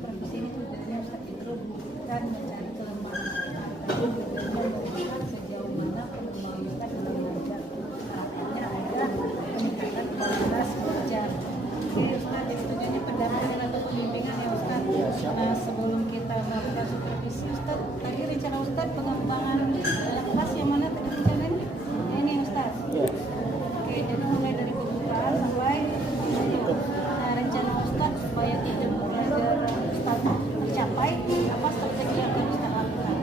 supervisi ini tugasnya Ustaz itu bukan mencari kelemahan tapi benar-benar sejauh mana pengembangan Ustaz dalam mengajar. Artinya ada peningkatan kualitas belajar. Jadi Ustaz istilahnya pendampingan atau pembimbingan ya Ustaz. Nah sebelum kita melakukan supervisi Ustaz, tadi rencana Ustaz pengembangan dalam kelas yang mana tadi rencananya? Ini Ustaz. Oke, jadi mulai dari pembukaan sampai nah, rencana Ustaz supaya tidak belajar Ustaz tercapai, apa strategi yang akan Ustaz lakukan?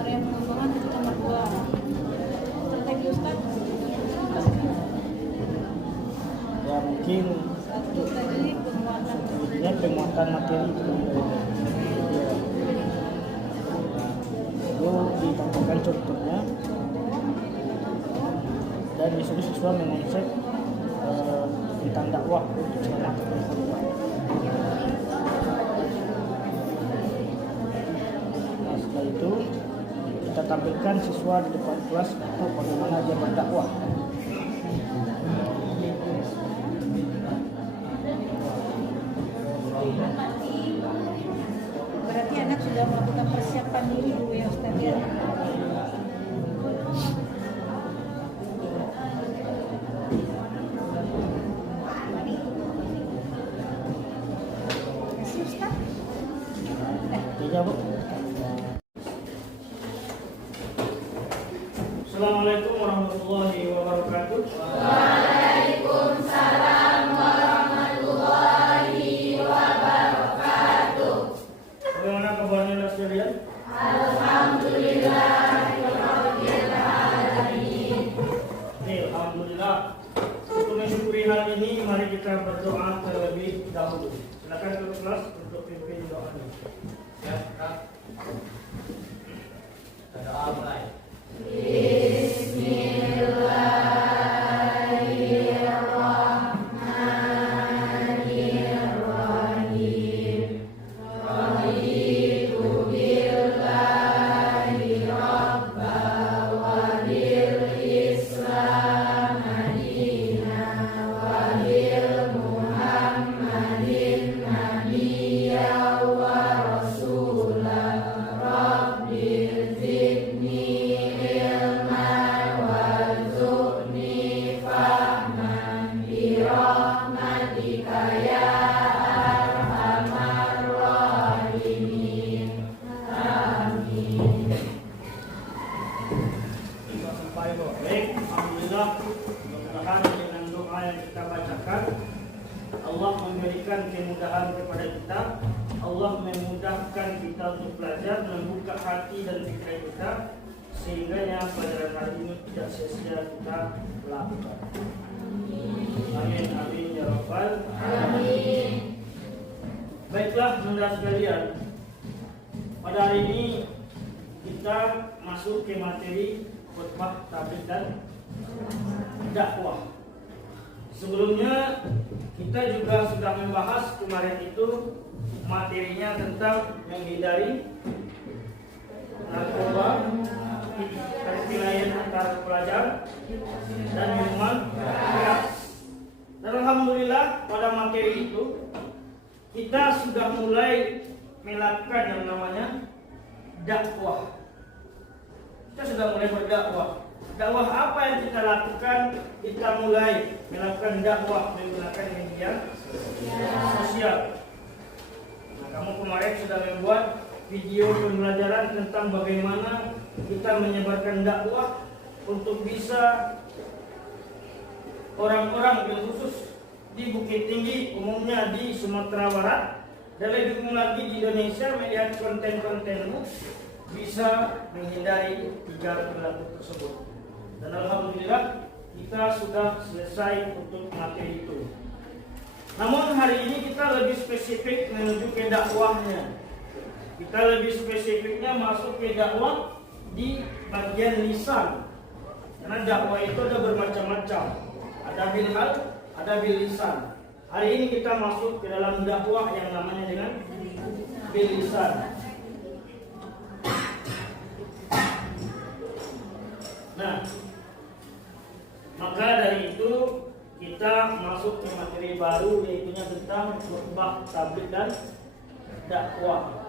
Area pengembangan itu nomor 2. Strategi Ustaz? Ya mungkin Satu tadi penguatan materi itu ditampilkan contohnya dan disuruh siswa mengonsep tentang dakwah untuk selamat dakwah. Nah, setelah itu kita tampilkan siswa di depan kelas untuk bagaimana dia berdakwah. Berarti anak sudah melakukan persiapan diri dulu ya Ustaz ya. Kasih Ustaz. Tiga, Bu. Assalamualaikum warahmatullahi wabarakatuh. Waalaikumsalam warahmatullahi wabarakatuh. Bagaimana kabarnya anak sekalian? Alhamdulillah rabbil alamin. Alhamdulillah. Untuk mensyukuri hal ini, mari kita berdoa terlebih dahulu. Silakan ke kelas untuk pimpin doanya. Ya, Kak. Doa mulai. Bismillahirrahmanirrahim. Raditu billahi rabba wa bil Islam madina wa bil Muhammadin nabiyya wa rasulah. Rabbil zidni ilman warzuqni fahman bi rahmatika ya arhamar rahimin. Amin. Sampai baik. Alhamdulillah. Mudah-mudahan dengan doa yang kita bacakan, Allah memberikan kemudahan kepada kita. Allah memudahkan kita untuk belajar, membuka hati dan pikiran kita, sehingganya pelajaran hari ini tidak sia-sia kita lakukan. Amin, amin ya rabbal alamin. Baiklah, saudara sekalian, pada hari ini kita masuk ke materi khutbah tabligh dan dakwah. Sebelumnya kita juga sudah membahas kemarin itu materinya tentang menghindari narkoba, perkelahian antar pelajar, dan minuman keras. Dan alhamdulillah pada materi itu kita sudah mulai melakukan yang namanya dakwah. Kita sudah mulai berdakwah. Dakwah apa yang kita lakukan? Kita mulai melakukan dakwah menggunakan media sosial. Nah, kamu kemarin sudah membuat video pembelajaran tentang bagaimana kita menyebarkan dakwah untuk bisa orang-orang yang khusus di Bukit Tinggi, umumnya di Sumatera Barat, dan lebih umum lagi di Indonesia melihat konten-kontenmu bisa menghindari 3 perilaku tersebut. Dan alhamdulillah kita sudah selesai untuk materi itu. Namun hari ini kita lebih spesifik menuju ke dakwahnya. Kita lebih spesifiknya masuk ke dakwah di bagian lisan. Karena dakwah itu ada bermacam-macam. Ada bil hal, ada bil lisan. Hari ini kita masuk ke dalam dakwah yang namanya dengan bil lisan. Nah, maka dari itu kita masuk ke materi baru, yaitu tentang khutbah, tabligh dan dakwah.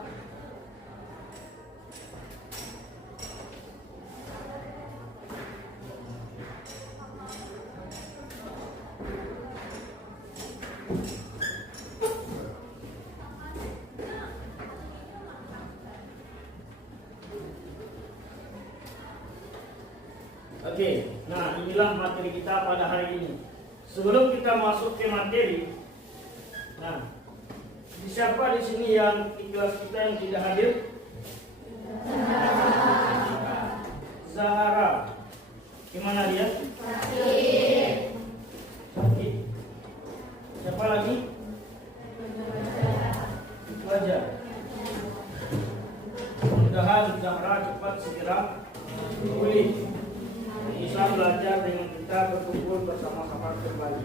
Oke, nah inilah materi kita pada hari ini. Sebelum kita masuk ke materi, nah, siapa di sini yang di kelas kita yang tidak hadir? Zahara. Gimana dia? Sakit. Siapa lagi? Wajah. Mudah-mudahan Zahra cepat segera pulih. Bisa belajar dengan kita berkumpul bersama-sama kembali.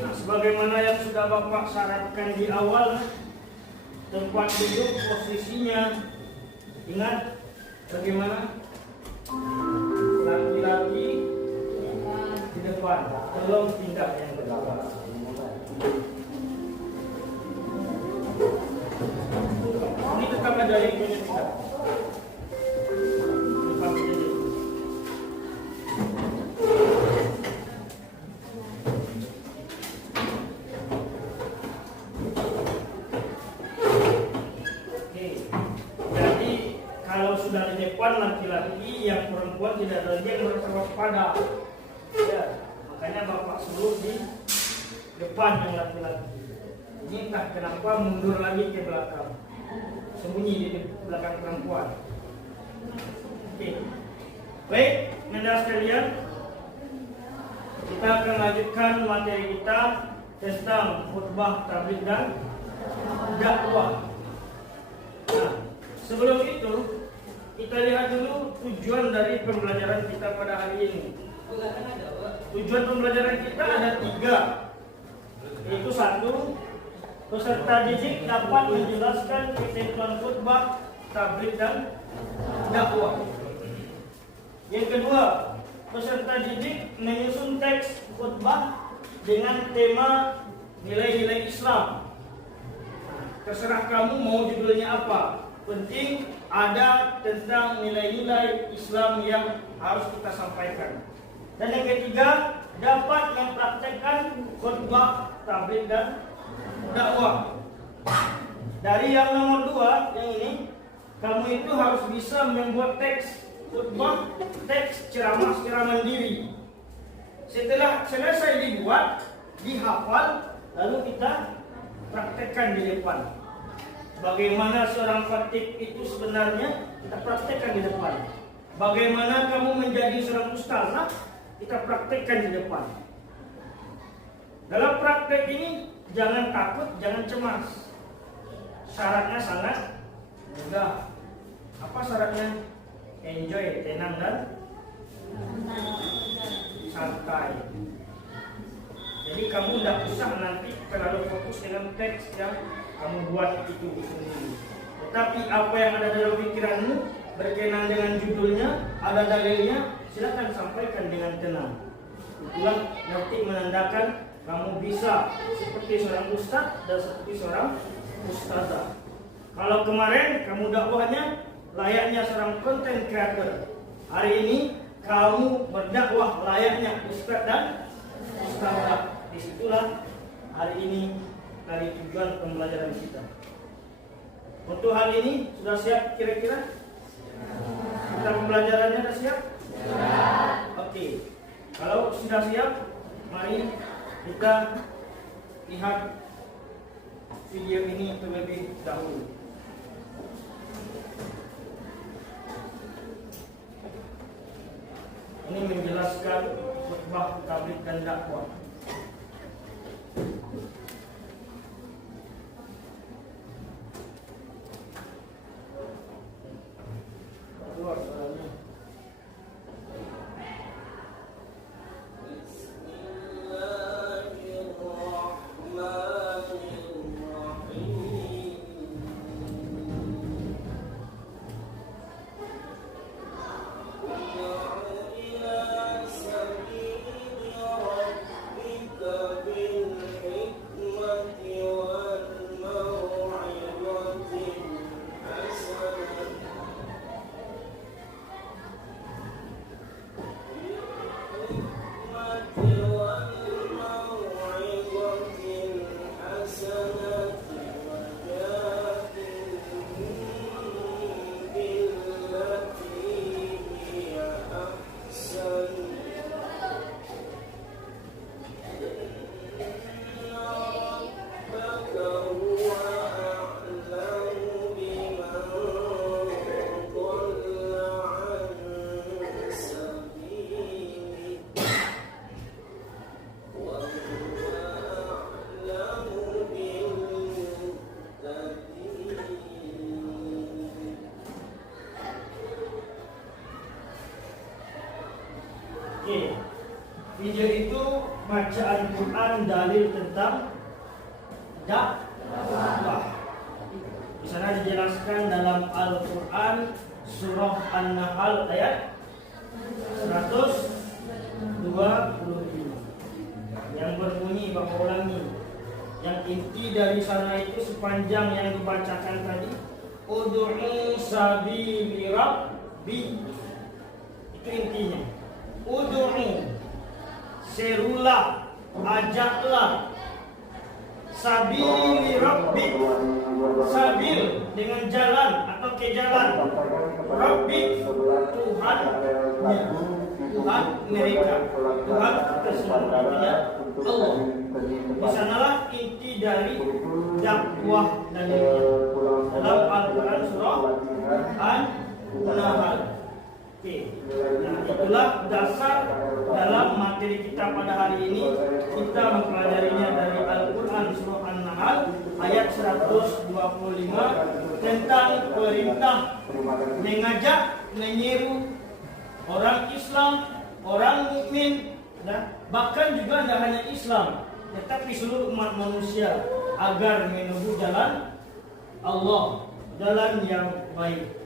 Nah, sebagaimana yang sudah Bapak syaratkan di awal, tempat duduk posisinya ingat bagaimana? Laki-laki di depan, belum pindah yang ke belakang. Ini tetap ada ritmenya kita. Laki-laki, yang perempuan tidak ada lagi yang merasa waspada. Ya, makanya Bapak sebut di depan yang laki-laki. Ini entah kenapa mundur lagi ke belakang, sembunyi di belakang perempuan. Oke, baik, saudara sekalian, kita akan lanjutkan materi kita tentang khutbah, tabligh dan dakwah. Nah, sebelum itu kita lihat dulu tujuan dari pembelajaran kita pada hari ini. Tujuan pembelajaran kita ada 3, yaitu 1, peserta didik dapat menjelaskan ketentuan khutbah, tabligh dan dakwah. Yang kedua, peserta didik menyusun teks khutbah dengan tema nilai-nilai Islam. Terserah kamu mau judulnya apa. Penting ada tentang nilai-nilai Islam yang harus kita sampaikan. Dan yang ketiga, dapat mempraktekkan khutbah, tabligh dan dakwah. Dari yang nomor 2, yang ini, kamu itu harus bisa membuat teks khutbah, teks ceramah secara mandiri. Setelah selesai dibuat, dihafal, lalu kita praktekkan di depan. Bagaimana seorang khatib itu sebenarnya, kita praktekkan di depan. Bagaimana kamu menjadi seorang ustazah, kita praktekkan di depan. Dalam praktek ini jangan takut, jangan cemas. Syaratnya sangat mudah. Apa syaratnya? Enjoy, tenang dan santai. Jadi kamu tidak usah nanti terlalu fokus dengan teks yang kamu buat itu sendiri. Tetapi apa yang ada dalam pikiranmu berkenaan dengan judulnya, ada dalilnya, silakan sampaikan dengan tenang. Itulah nanti menandakan kamu bisa seperti seorang ustaz dan seperti seorang ustazah. Kalau kemarin kamu dakwahnya layaknya seorang content creator, hari ini kamu berdakwah layaknya ustaz dan ustazah. Disitulah hari ini dari tujuan pembelajaran kita. Untuk hal ini sudah siap kira-kira? Kita pembelajarannya sudah siap? Oke. Kalau sudah siap, mari kita lihat video ini terlebih dahulu. Ini menjelaskan khutbah, tabligh dan dakwah. merupakan dalil tentang dakwah. Di sana dijelaskan dalam Al-Quran surah An-Nahl ayat 125 yang berbunyi, Bapak ulangi, yang inti dari sana itu sepanjang yang dibacakan tadi, ud'u sabili rabbi, itu intinya. Ud'u, serulah, ajaklah, sabili rabbi, sabil dengan jalan atau ke jalan, rabbi Tuhannya, Tuhan mereka, Tuhan kita semua, Allah. Di sanalah inti dari dakwah dan dalam Al-Quran surah An-Nahl. Oke, nah itulah dasar dalam materi kita pada hari ini. Kita mempelajarinya dari Al-Quran surah An-Nahl ayat 125 tentang perintah mengajak, menyeru orang Islam, orang mukmin, bahkan juga tidak hanya Islam, tetapi seluruh umat manusia agar menuju jalan Allah, jalan yang baik.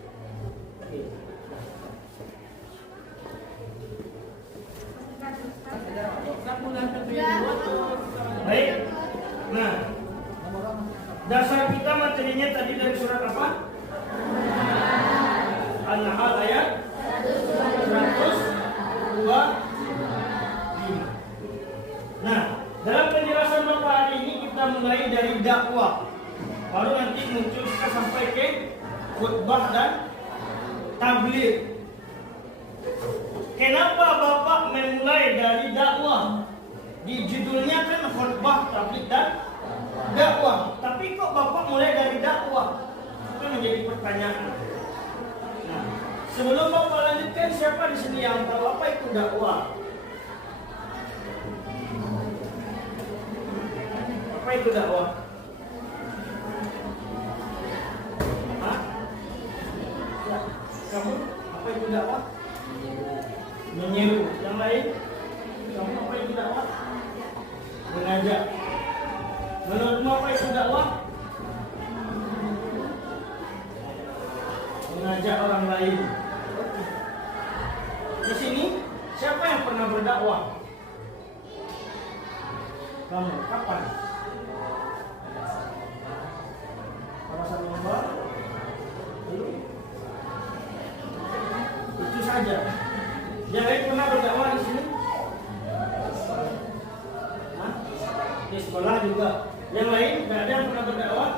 Baik. Nah, dasar kita materinya tadi dari surat apa? An-Nahl ayat 125. Nah, dalam penjelasan Bapak hari ini kita mulai dari dakwah. Baru nanti muncul kita sampai ke khutbah dan tabligh. Kenapa Bapak memulai dari dakwah? Di judulnya kan khutbah, tabligh dan dakwah. Tapi kok Bapak mulai dari dakwah? Itu menjadi pertanyaan. Nah, sebelum Bapak lanjutkan, siapa di sini yang tahu apa itu dakwah? Apa itu dakwah? Hah? Ya, kamu apa itu dakwah? Menyeru. Yang lain? Kamu apa itu dakwah? Mengajak. Menurutmu apa itu dakwah? Mengajak orang lain. Di sini siapa yang pernah berdakwah? Kamu kapan? Kawasan lomba? Belum. Itu saja. Yang lain pernah berdakwah di sini? Hah? Di sekolah juga. Yang lain tidak ada yang pernah berdakwah?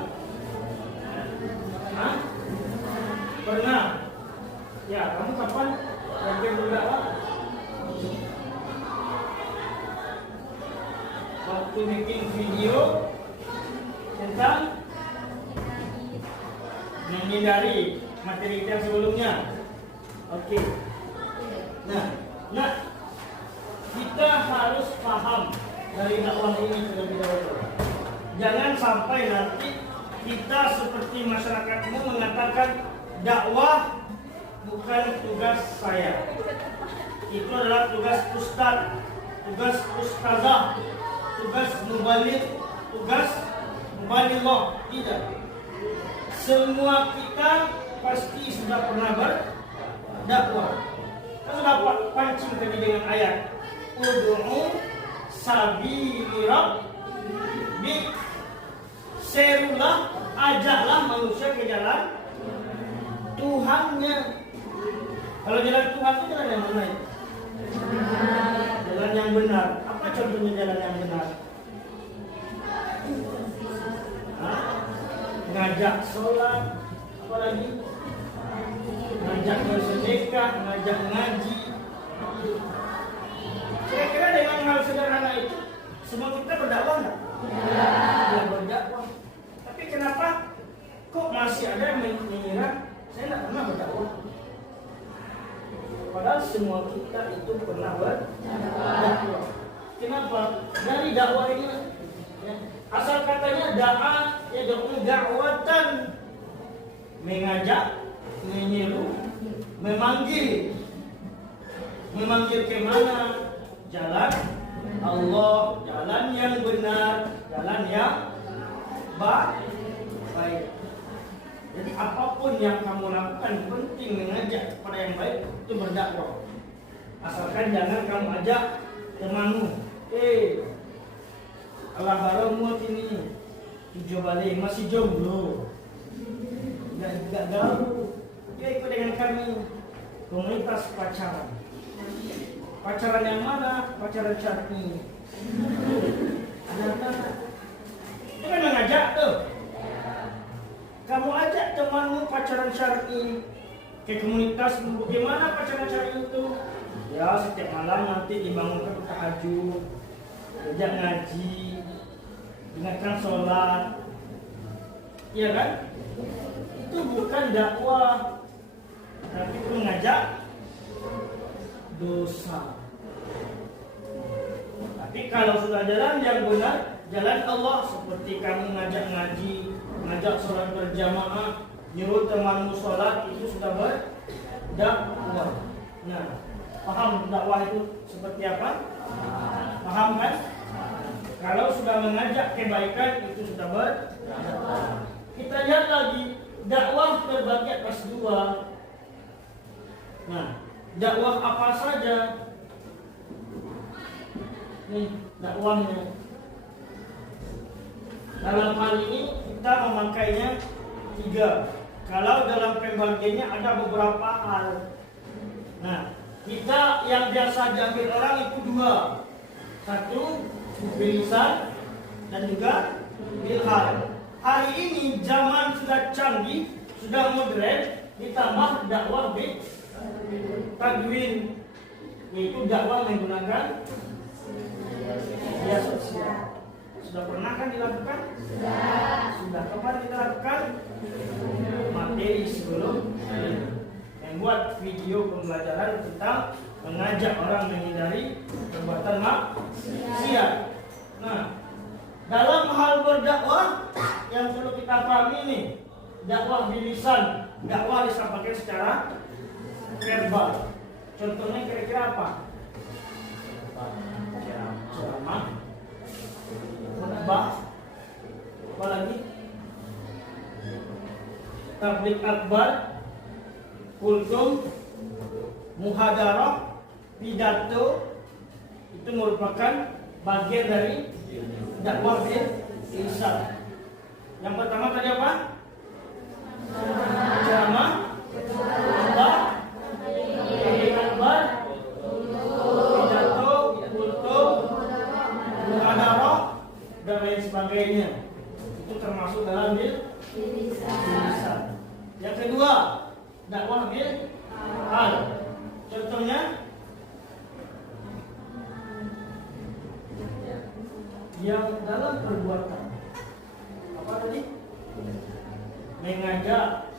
Hah? Pernah? Ya, kamu kapan terakhir berdakwah? Waktu bikin video tentang menghindari materi kita sebelumnya. Oke. Nah, kita harus paham dari dakwah ini terlebih dahulu. Jangan sampai nanti kita seperti masyarakat umum mengatakan dakwah bukan tugas saya. Itu adalah tugas ustaz, tugas ustazah, tugas mubaligh, tugas mubalighah. Tidak. Semua kita pasti sudah pernah berdakwah. Kita sudah pancing tadi dengan ayat ud'u sabili rabbi, serulah, ajaklah manusia ke jalan Tuhannya. Kalau jalan Tuhan itu jalan yang mana? Jalan yang benar. Apa contohnya jalan yang benar? Ngajak sholat, apalagi ngajak bersedekah, ngajak ngaji. Kira-kira dengan hal sederhana itu semua kita berdakwah nggak? Ya, berdakwah. Tapi kenapa kok masih ada yang mengira saya nggak pernah berdakwah? Padahal semua kita itu pernah berdakwah. Kenapa? Dari dakwah ini ya, asal katanya da'a, ya dakwatan, mengajak, menyeru, memanggil ke mana? Jalan Allah, jalan yang benar, jalan yang baik. Jadi apapun yang kamu lakukan penting mengajak kepada yang baik, itu berdakwah. Asalkan jangan kamu ajak temanmu, Allah baru ini 7 balik masih jomblo, nggak gaul, dia ikut dengan kami komunitas pacaran. Pacaran yang mana? Pacaran syar'i. Anak-anak, itu kan mengajak tuh. Kamu ajak temanmu pacaran syar'i ke komunitas, bagaimana pacaran syar'i itu? Ya setiap malam nanti dibangunkan tahajud, ajak ngaji, ingatkan sholat, iya kan? Itu bukan dakwah, tapi itu mengajak dosa. Tapi kalau sudah jalan yang benar, jalan Allah, seperti kamu ngajak ngaji, ngajak sholat berjamaah, nyuruh temanmu sholat, itu sudah berdakwah. Nah, paham dakwah itu seperti apa? Paham kan? Kalau sudah mengajak kebaikan, itu sudah berdakwah. Kita lihat lagi, dakwah terbagi atas 2. Nah, dakwah apa saja? Nih, dakwahnya. Dalam hal ini kita memakainya 3. Kalau dalam pembagiannya ada beberapa hal. Nah, kita yang biasa diambil orang itu 2. 1, bilisan dan juga bilhal. Hari ini zaman sudah canggih, sudah modern, ditambah dakwah tadwin, yaitu dakwah menggunakan media sosial. Sudah pernah kan dilakukan? Sudah. Kapan kita lakukan? Materi sebelum membuat video pembelajaran tentang mengajak orang menghindari perbuatan maksiat. Nah, dalam hal berdakwah yang perlu kita pahami nih, dakwah bilisan, dakwah disampaikan secara verbal. Contohnya kira-kira apa? Ceramah, khutbah, apa lagi? Tabligh akbar, kultum, muhadarah, pidato, itu merupakan bagian dari dakwah bilisan. Yang pertama tadi apa? Ceramah, khutbah, tabligh akbar, pidato, kultum, muhadarah, dan lain sebagainya. Itu termasuk dalam bilisan. Yang kedua, dakwah bilhal. Contohnya yang dalam perbuatan apa tadi? Mengajak.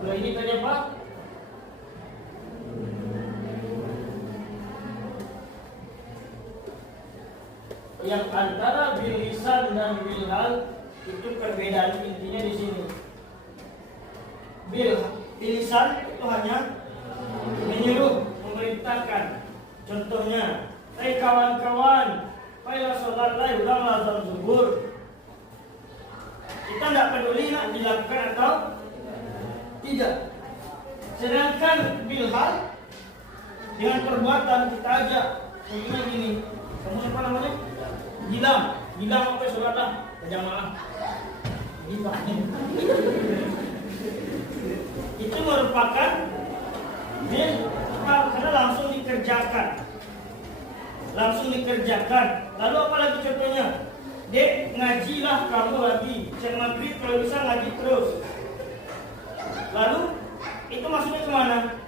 Kalau ini tadi apa? Yang antara bilisan dan bilhal itu perbedaan intinya di sini. Bilisan itu hanya menyuruh, memerintahkan. Contohnya, kawan-kawan, ayolah sholatlah, ulanglah azan zuhur. Kita tidak peduli nak dilakukan atau tidak. Sedangkan bilhal dengan perbuatan kita ajak. Contohnya gini, kamu apa namanya? Gilang apa sholatlah berjamaah. Itu merupakan bilhal karena langsung dikerjakan. Lalu apa lagi contohnya? Dek, ngajilah kamu lagi. Cek maghrib kalau bisa ngaji terus. Lalu itu maksudnya kemana?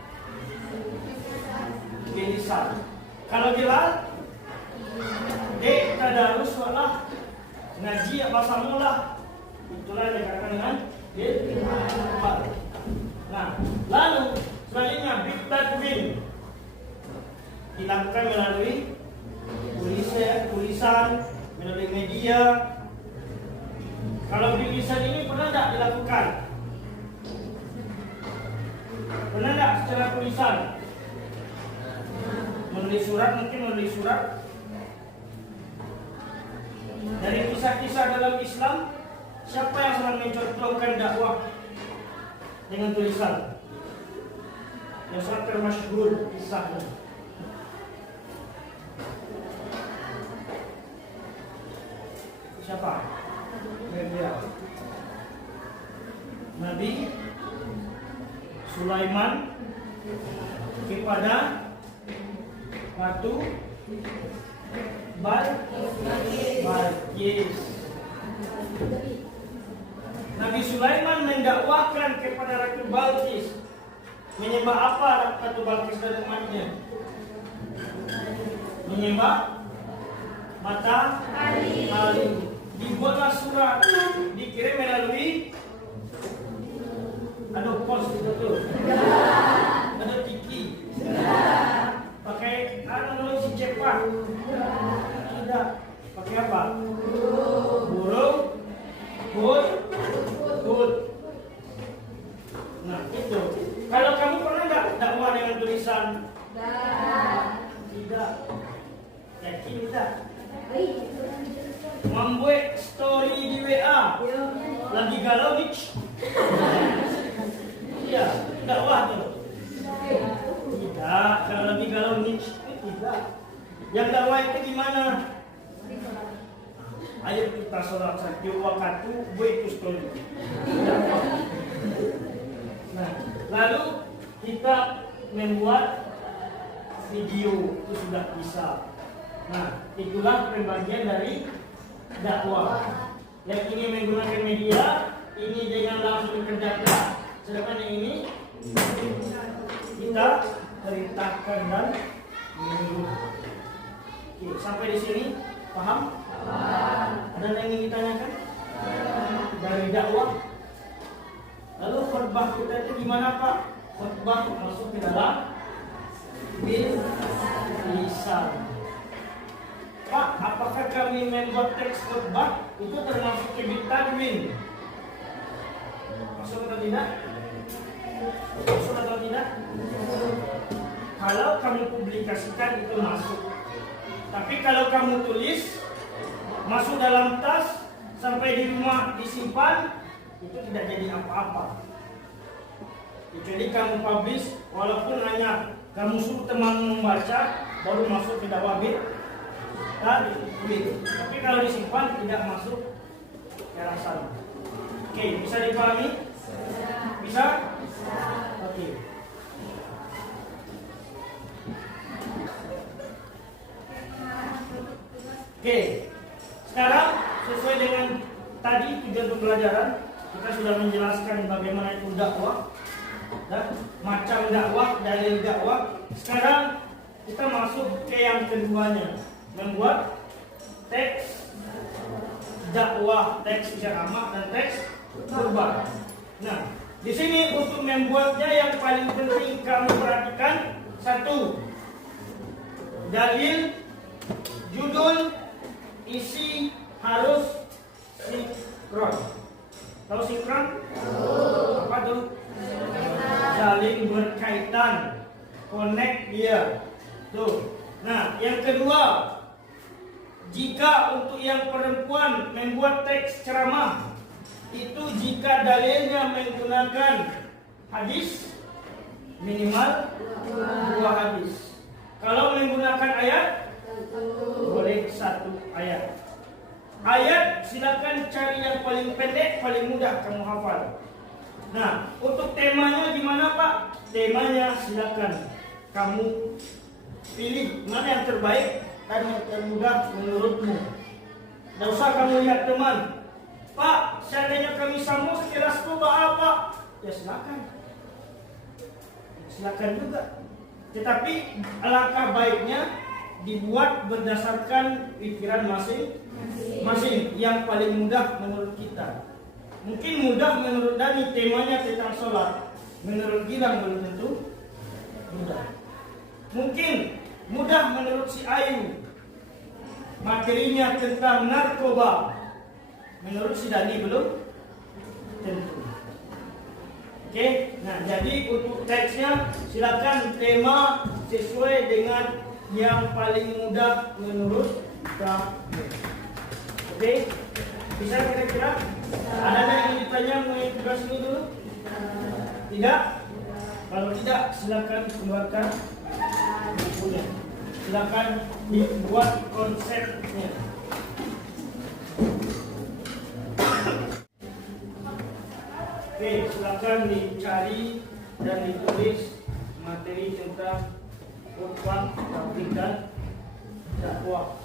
Bilisan. Kalau bilhal, dek tadarus lah, ngaji apa samulah. Itulah yang dikatakan dengan bilhal. Nah, lalu selanjutnya bitadwin dilakukan melalui tulisan, melalui media. Kalau bilisan ini pernah tidak dilakukan? Pernah tidak secara tulisan? Menulis surat, mungkin menulis surat. Dari kisah-kisah dalam Islam, siapa yang sering mencontohkan dakwah dengan tulisan? Yang sangat termasyhur kisahnya. Siapa? Dia. Nabi Sulaiman kepada batu Balqis. Nabi Sulaiman mendakwahkan kepada Ratu Balqis. Menyembah apa Ratu Balqis dan umatnya? Menyembah matahari. Dibuatlah surat, dikirim melalui pos itu, ada tiki, pakai si cepat, tidak pakai apa? Burung, hut. Nah itu. Kalau kamu pernah nggak dakwah dengan tulisan? Tidak. Yakin tidak? Membuat story di WA, lagi galau nih. Iya, dakwah tuh. Tidak, kalau lagi galau nih, tidak. Yang dakwah itu gimana? Ayo kita sholat satu waktu, buat itu story. Nah, lalu kita membuat video itu sudah bisa. Nah, itulah pembagian dari dakwah. Yang ini menggunakan media, ini dengan langsung kerjakan. Sedangkan yang ini kita perintahkan dan menyuruh. Oke, sampai di sini paham? Ada yang ingin ditanyakan? Dari dakwah. Lalu khutbah kita itu gimana Pak? Khutbah masuk ke dalam lisan. Pak, apakah kami membuat teks khutbah itu termasuk ke tadwin? Masuk atau tidak? Masuk atau tidak? Kalau kamu publikasikan itu masuk. Tapi kalau kamu tulis, masuk dalam tas, sampai di rumah disimpan, itu tidak jadi apa-apa. Kecuali kamu publish, walaupun hanya kamu suruh teman membaca, baru masuk ke dakwah tadwin. Tapi kalau disimpan tidak masuk ke sana. Oke, bisa dipahami? Bisa? Oke. Oke. Sekarang sesuai dengan tadi tujuan pembelajaran, kita sudah menjelaskan bagaimana itu dakwah dan macam dakwah, dalil dakwah. Sekarang kita masuk ke yang keduanya, membuat teks dakwah, teks ceramah dan teks khutbah. Nah, di sini untuk membuatnya yang paling penting kamu perhatikan satu, dalil, judul, isi harus sinkron. Tahu sinkron? Apa tuh? Saling berkaitan, connect dia. Tuh. Nah, yang kedua, jika untuk yang perempuan membuat teks ceramah, itu jika dalilnya menggunakan hadis, minimal 2 hadis. Kalau menggunakan ayat, boleh 1 ayat. Ayat silakan cari yang paling pendek, paling mudah kamu hafal. Nah, untuk temanya gimana Pak? Temanya silakan kamu pilih mana yang terbaik dan yang termudah menurutmu. Tidak usah kamu lihat teman. Pak, seandainya kami sambung sekilas kubah apa? Ya silakan. Silakan juga. Tetapi alangkah baiknya dibuat berdasarkan pikiran masing-masing yang paling mudah menurut kita. Mungkin mudah menurut Dani, temanya tentang sholat. Menurut Gilang belum tentu mudah. Mungkin mudah menurut si Ayu, materinya tentang narkoba. Menurut si Dani belum tentu. Oke, nah jadi untuk teksnya silakan tema sesuai dengan yang paling mudah menurut kamu. Oke, bisa kira-kira? Ada yang ingin ditanya mengenai tugas ini dulu? Tidak? Kalau tidak, silakan keluarkan bukunya. Silakan dibuat konsepnya. Oke, silakan dicari dan ditulis materi tentang khutbah, tabligh dan dakwah.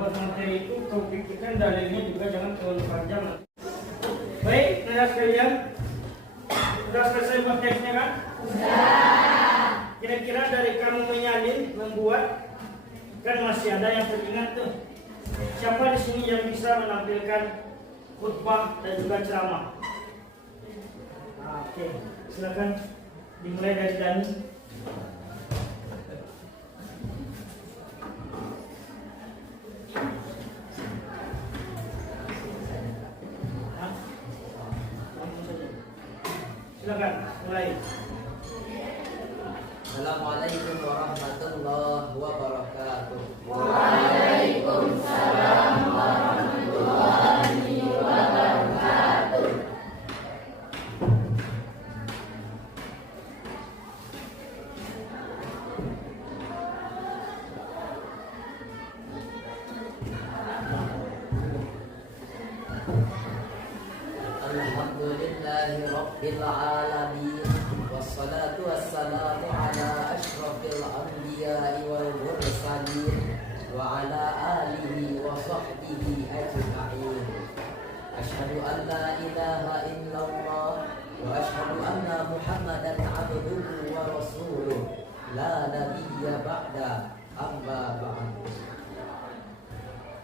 Buat materi itu kau pikirkan dalilnya juga jangan terlalu panjang. Baik, saudara sekalian, sudah selesai buat teksnya kan? Sudah. Kira-kira dari kamu menyalin, membuat, kan masih ada yang teringat tuh. Siapa di sini yang bisa menampilkan khutbah dan juga ceramah? Oke, silakan dimulai dari Dani. Silakan mulai. Assalamualaikum warahmatullahi wabarakatuh. Waalaikumsalam warahmatullahi wabarakatuh. Alhamdulillahi rabbil alamin. Wassalatu wassalamu ala ashrafil anbiya'i wal mursalin wa ala alihi wa sahbihi ajma'in. Asyhadu an la ilaha illallah wa asyhadu anna Muhammadan abduhu wa rasuluh la nabiyya ba'da amma ba'd.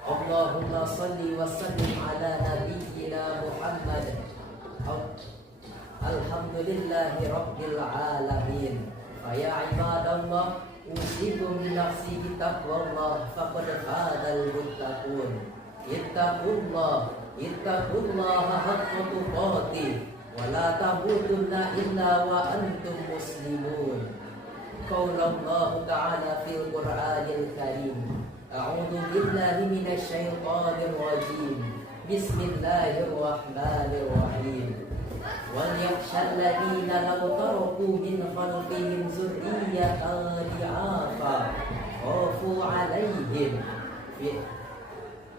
Allahumma salli wa sallim ala nabiyyina Muhammad. Alhamdulillahi rabbil alamin. Faya ibadallah, usikum bi nafsi bi taqwallah faqad fadal muttaqun. Ittaqullaha haqqa tuqatih wa la tamutunna illa wa antum muslimun. Qaulallahu ta'ala fil Qur'anil Karim. A'udzu billahi minasyaitonir rajim. Bismillahirrahmanirrahim. Wal yakhshal ladzina law taraku min khalfihim dzurriyyatan dha'afa khafu 'alaihim.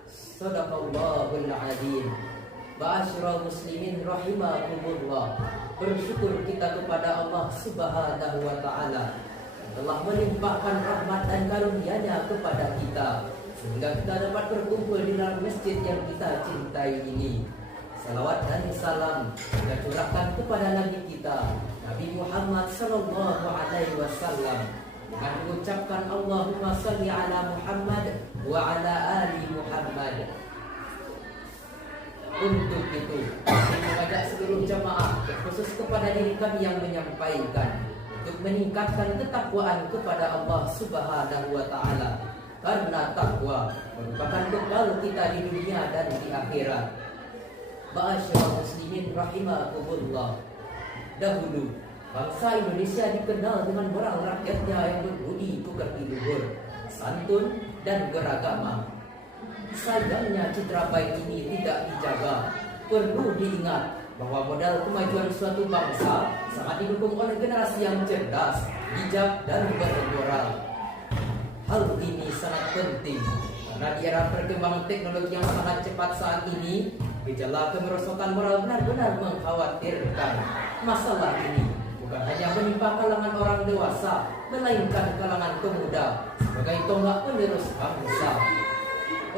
Shadaqallahul 'adzim. Ma'asyiral muslimin rahimakumullah. Bersyukur kita kepada Allah Subhanahu wa taala telah melimpahkan rahmat dan karunia-Nya kepada kita sehingga kita dapat berkumpul di dalam masjid yang kita cintai ini. Salawat dan salam kita curahkan kepada Nabi kita Nabi Muhammad sallallahu alaihi wasallam dengan mengucapkan Allahumma shalli ala Muhammad wa ala ali Muhammad. Untuk itu, kami mengajak seluruh jamaah, khusus kepada diri kami yang menyampaikan, untuk meningkatkan ketakwaan kepada Allah Subhanahu wa taala. Karena takwa merupakan bekal kita di dunia dan di akhirat. Ma'asyiral muslimin rahimakumullah. Dahulu, bangsa Indonesia dikenal dengan moral rakyatnya yang berbudi pekerti luhur, santun dan beragama. Sayangnya citra baik ini tidak dijaga. Perlu diingat bahwa modal kemajuan suatu bangsa sangat didukung oleh generasi yang cerdas, bijak dan bermoral. Hal ini sangat penting karena di era perkembangan teknologi yang sangat cepat saat ini, gejala kemerosotan moral benar-benar mengkhawatirkan. Masalah ini bukan hanya menimpa kalangan orang dewasa, melainkan kalangan pemuda sebagai tonggak penerus bangsa.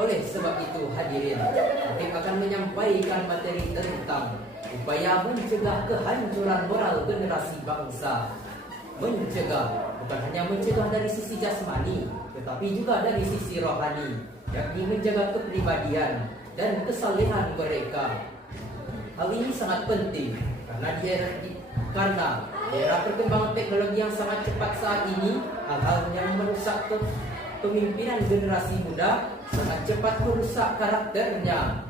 Oleh sebab itu hadirin, kami akan menyampaikan materi tentang upaya mencegah kehancuran moral generasi bangsa. Mencegah bukan hanya mencegah dari sisi jasmani, tetapi juga dari sisi rohani, yakni menjaga kepribadian dan kesalehan mereka. Hal ini sangat penting karena di era perkembangan teknologi yang sangat cepat saat ini, hal-hal yang merusak pemimpinan generasi muda sangat cepat merusak karakternya.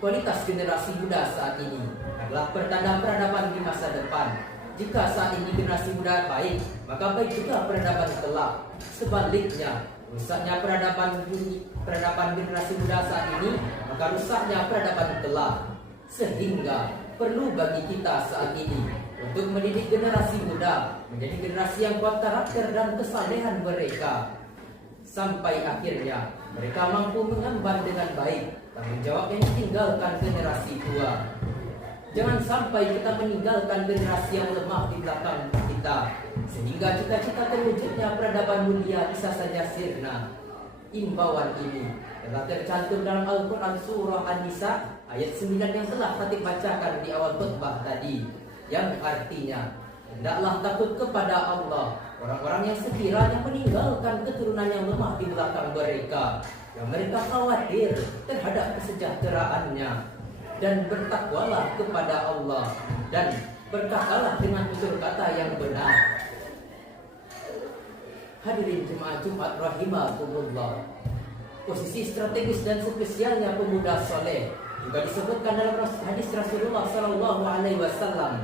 Kualitas generasi muda saat ini adalah pertanda peradaban di masa depan. Jika saat ini generasi muda baik, maka baik juga peradaban kelak. Sebaliknya, rusaknya peradaban generasi muda saat ini, maka rusaknya peradaban kelak. Sehingga perlu bagi kita saat ini untuk mendidik generasi muda menjadi generasi yang kuat karakter dan kesalehan mereka, sampai akhirnya mereka mampu mengemban dengan baik tanggung jawab yang ditinggalkan generasi tua. Jangan sampai kita meninggalkan generasi yang lemah di belakang kita, sehingga cita-cita terwujudnya peradaban mulia bisa saja sirna. Imbauan ini telah tercantum dalam Al-Quran Surah An-Nisa ayat 9 yang telah Khatib bacakan di awal khutbah tadi, yang artinya, hendaklah takut kepada Allah orang-orang yang sekiranya meninggalkan keturunan yang lemah di belakang mereka, yang mereka khawatir terhadap kesejahteraannya, dan bertakwalah kepada Allah dan berkatalah dengan tutur kata yang benar. Hadirin jemaah Jumat rahimakumullah, posisi strategis dan spesialnya pemuda soleh juga disebutkan dalam hadis Rasulullah Sallallahu Alaihi Wasallam.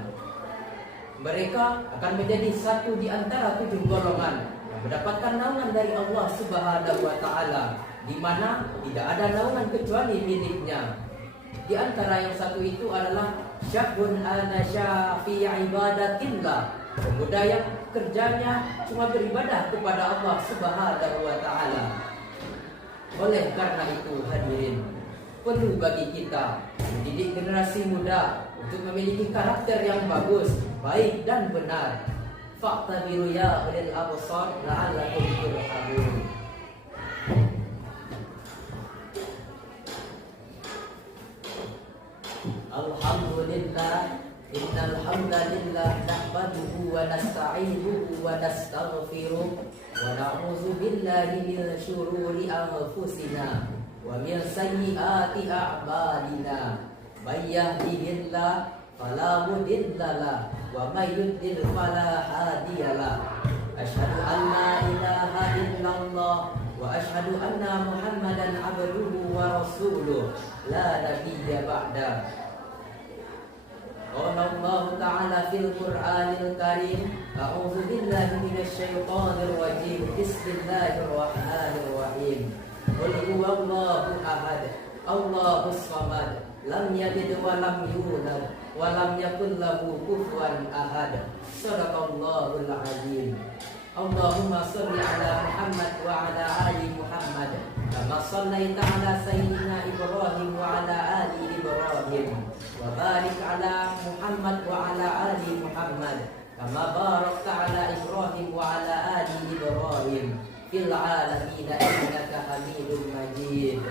Mereka akan menjadi satu di antara 7 golongan yang mendapatkan naungan dari Allah Subhanahu Wa Taala, di mana tidak ada naungan kecuali miliknya. Di antara yang satu itu adalah syabun anasya fi ibadatillah, pemuda yang kerjanya cuma beribadah kepada Allah Subhanahu Wa Taala. Oleh karena itu hadirin, perlu bagi kita mendidik generasi muda untuk memiliki karakter yang bagus, baik dan benar. Fa'tabiru ya ulil absar la'allakum turhamun. Alhamdulillah, innal hamdalillah nahmaduhu wa nasta'inuhu wa nastaghfiruh wa na'udzu billahi min syururi anfusina wa min sayyiati a'malina. May yahdihillahu fala mudhillalah wa may yudlil fala hadiyalah. Asyhadu an la ilaha illallah wa asyhadu anna Muhammadan abduhu wa rasuluh la nabiyya ba'da. fil Qur'anil Karim. A'udzu billahi minasy syaithanir rajim. Bismillahirrahmanirrahim. Qul huwallahu ahad, Allahus samad, lam yalid wa lam yulad wa lam yakul lahu kufuwan ahad. Shadaqallahul azim. Allahumma shalli ala Muhammad wa ala ali Muhammad kama shallaita ala sayyidina Ibrahim wa ala ali Ibrahim wa barik ala Muhammad wa ala ali Muhammad kama barakta ala Ibrahim wa ala ali Ibrahim fil alamin innaka Hamidum Majid.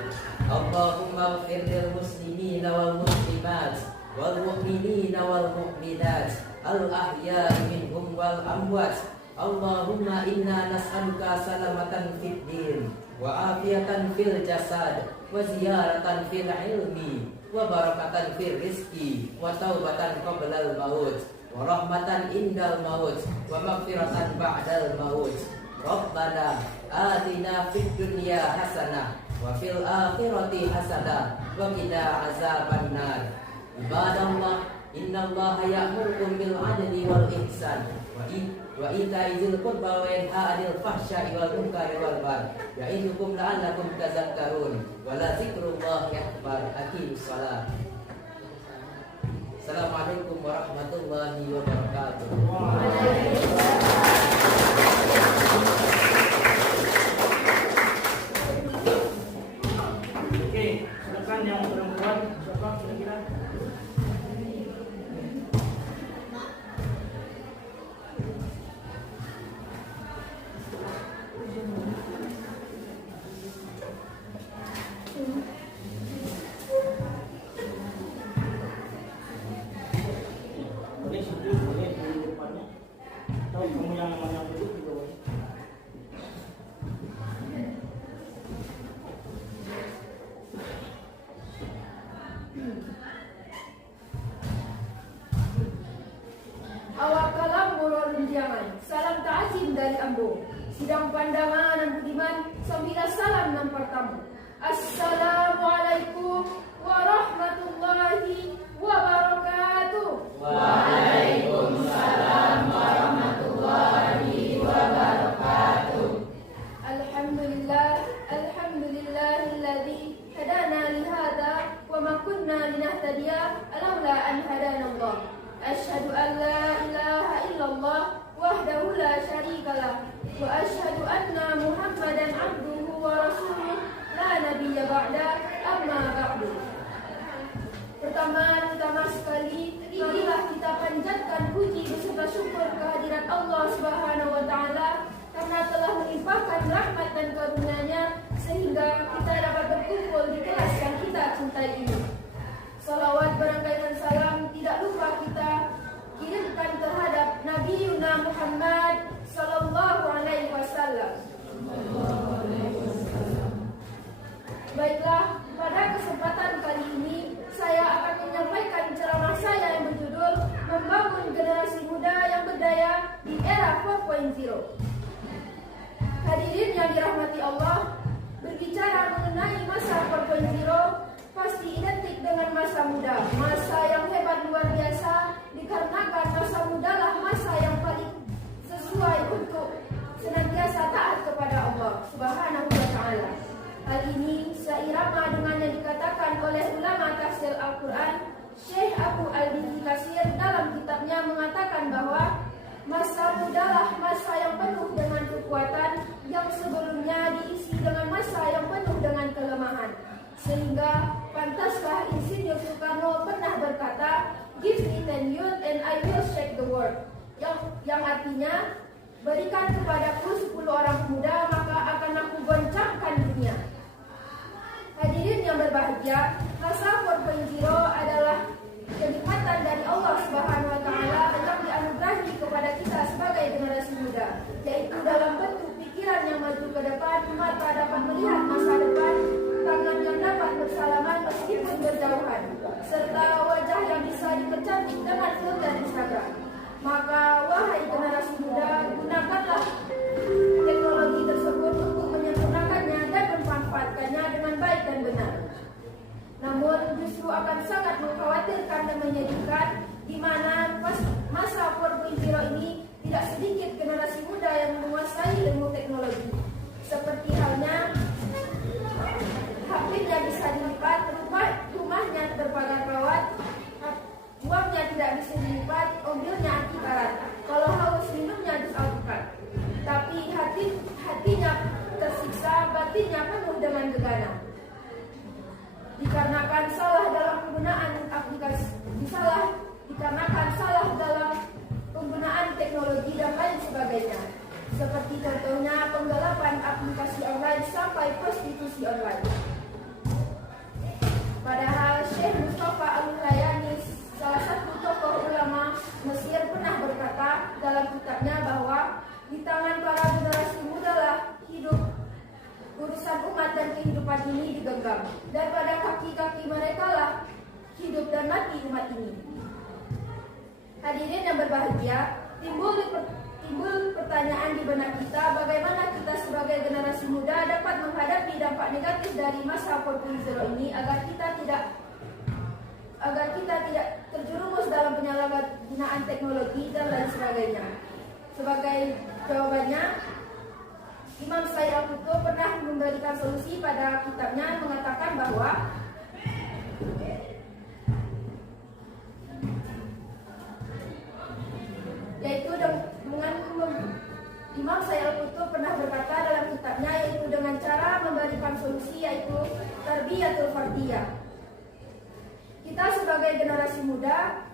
Allahumma ighfir lil muslimina wal muslimat wal mu'minina wal mu'minat al ahya'i minhum wal amwat. Allahumma inna nas'aluka salamatan fid din wa afiyatan fil jasad wa ziyaratan fil ilmi wa barakatan fil rizqi wa taubatan qablal maut wa rahmatan indal maut wa maghfiratan ba'dal maut. Rabbana atina fid dunya hasanah wa fil akhirati hasanah wa qina azabannar. Ibadallah, innallaha ya'murukum bil 'adli wal ihsan wa ita'i dzil qurba wa yanha 'anil fahsya'i wal munkari wal baghi ya'idukum la'allakum tadhakkarun wa la dzikrullahi akbar. Aqimus shalah. Assalamualaikum warahmatullahi wabarakatuh. Oke, silakan yang perempuan, siapa kira-kira? Boleh sujud, boleh di depannya. Atau kamu yang duduk juga boleh. Awak kalam murah lunjangan, salam ta'zim dari Ambo. Sidang pandangan dan budiman, sambilan salam nan pertama. Assalamualaikum warahmatullahi wabarakatuh. Waalaikumsalam warahmatullahi wabarakatuh. Alhamdulillah, alhamdulillahilladzi hadana li hadza wa ma kunna linahtadiya laula an hadana Allah. Asyhadu an la ilaha illallah wahdahu la syarikalah wa asyhadu anna Muhammadan abduhu wa rasuluh la nabiyya ba'da amma ba'du. Pertama sekali, marilah kita panjatkan puji beserta syukur kehadirat Allah Subhanahu wa taala karena telah melimpahkan rahmat dan karunia-Nya sehingga kita dapat berkumpul di kelas yang kita cintai ini. Salawat berangkaian salam tidak lupa kita kirimkan terhadap Nabi Yuna Muhammad sallallahu alaihi wasallam. Baiklah, pada kesempatan kali ini saya akan menyampaikan ceramah saya yang berjudul Membangun Generasi Muda yang Berdaya di Era 4.0. Hadirin yang dirahmati Allah, berbicara mengenai masa 4.0 pasti identik dengan masa muda, masa yang hebat luar biasa, dikarenakan masa mudalah masa yang paling sesuai untuk senantiasa taat kepada Allah Subhanahu wa taala. Hal ini seirama dengan yang dikatakan oleh ulama tafsir Al-Quran, Syekh Abu Al-Bini Katsir dalam kitabnya mengatakan bahwa masa mudalah masa yang penuh dengan kekuatan yang sebelumnya diisi dengan masa yang penuh dengan kelemahan. Sehingga pantaslah Insinyur Soekarno pernah berkata, "Give me 10 youth and I will shake the world." Yang artinya, berikan kepadaku 10 orang muda maka akan aku goncangkan dunia. Hadirin yang berbahagia, masa 4.0 adalah kenikmatan dari Allah Subhanahu wa taala yang dianugerahi kepada kita sebagai generasi muda, yaitu dalam bentuk pikiran yang maju ke depan, mata dapat melihat masa depan, tangan yang dapat bersalaman meskipun berjauhan, serta wajah yang bisa dipercantik dengan filter Instagram. Maka wahai generasi muda, gunakanlah teknologi tersebut untuk menyempurnakannya dan memanfaatkannya dengan baik dan benar. Namun justru akan sangat mengkhawatirkan dan menyedihkan di mana masa 4.0 ini tidak sedikit generasi muda yang menguasai ilmu teknologi. Seperti halnya HP-nya bisa dilipat, rumahnya berpagar kawat, uangnya tidak bisa dilipat, mobilnya anti karat. Kalau haus minumnya jus alpukat. Tapi hatinya tersiksa, batinnya penuh dengan gegana. Dikarenakan salah dalam penggunaan aplikasi, dikarenakan salah dalam penggunaan teknologi dan lain sebagainya. Seperti contohnya penggelapan aplikasi online sampai prostitusi online. Padahal Syekh Mustafa Al-Hulayani, salah satu tokoh ulama Mesir, pernah berkata dalam kitabnya bahwa di tangan para generasi muda lah hidup urusan umat dan kehidupan ini digenggam, dan pada kaki-kaki mereka lah hidup dan mati umat ini. Hadirin yang berbahagia, timbul pertanyaan di benak kita, bagaimana kita sebagai generasi muda dapat menghadapi dampak negatif dari masa 4.0 ini agar kita tidak terjerumus dalam penyalahgunaan teknologi dan lain sebagainya. Sebagai jawabannya, Imam Said Al-Qutb pernah memberikan solusi pada kitabnya, mengatakan bahwa yaitu dengan Imam Said Al-Qutb pernah berkata dalam kitabnya, yaitu dengan cara memberikan solusi, yaitu tarbiyatul fardiyah. Kita sebagai generasi muda